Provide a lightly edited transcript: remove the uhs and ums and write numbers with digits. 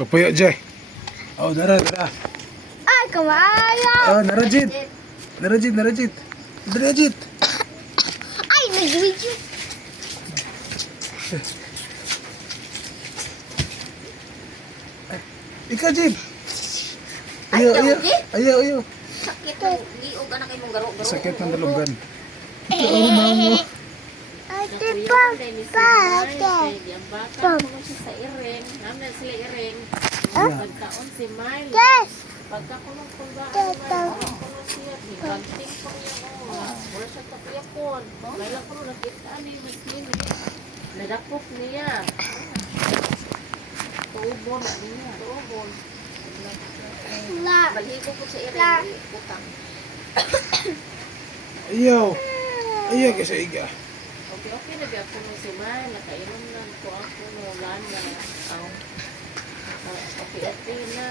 Papuyo, Jay. Oh, dara. Ay, kawayo. Oh, narajit. Narajit. Narajit. Ay, nag-video. Ika, Jib. Ay, tawag, Jib? Ayaw. Sakit ng liog, anak kayo mong garo-garo. Sakit ng dalugan. Ito, ano mo? Ate, papa. Yung bata ko siya sa iring. Namin sila iring. Pagkaon si Marley. Yes. Pagkakulong kong ba, pagkakulong siya. Higanting ko niya mo. Wala siya kapiyapon. Kailan ko nakita niya mas mini. Nadakop niya. Tuubon na niya. Tuubon. La. Balhigo ko sa iring. Utang. Ayaw ka sa iga. Okay na biya ko mo si Mar, nakainom na ko ako no lana. Okay na.